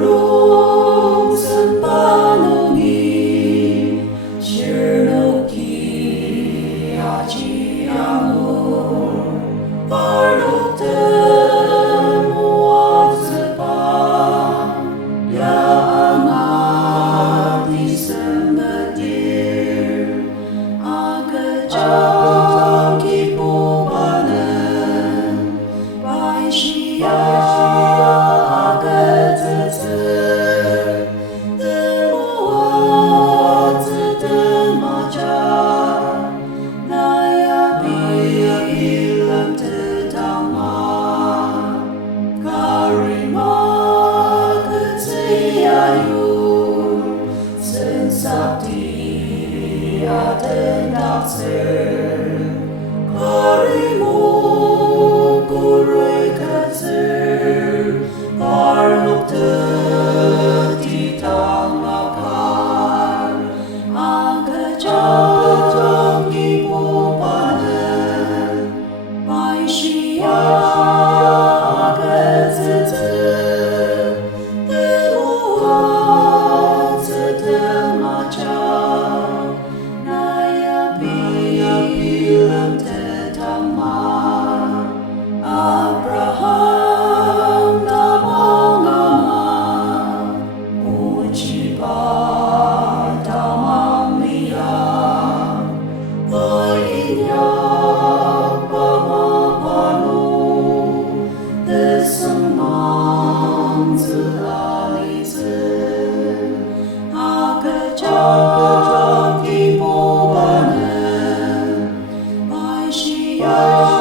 rung sân ba nô nghi shir no ki a chi a mo var no te mo se pa ya ama di samba dir a ka cha ki po ba ne bai shi ya Yeah.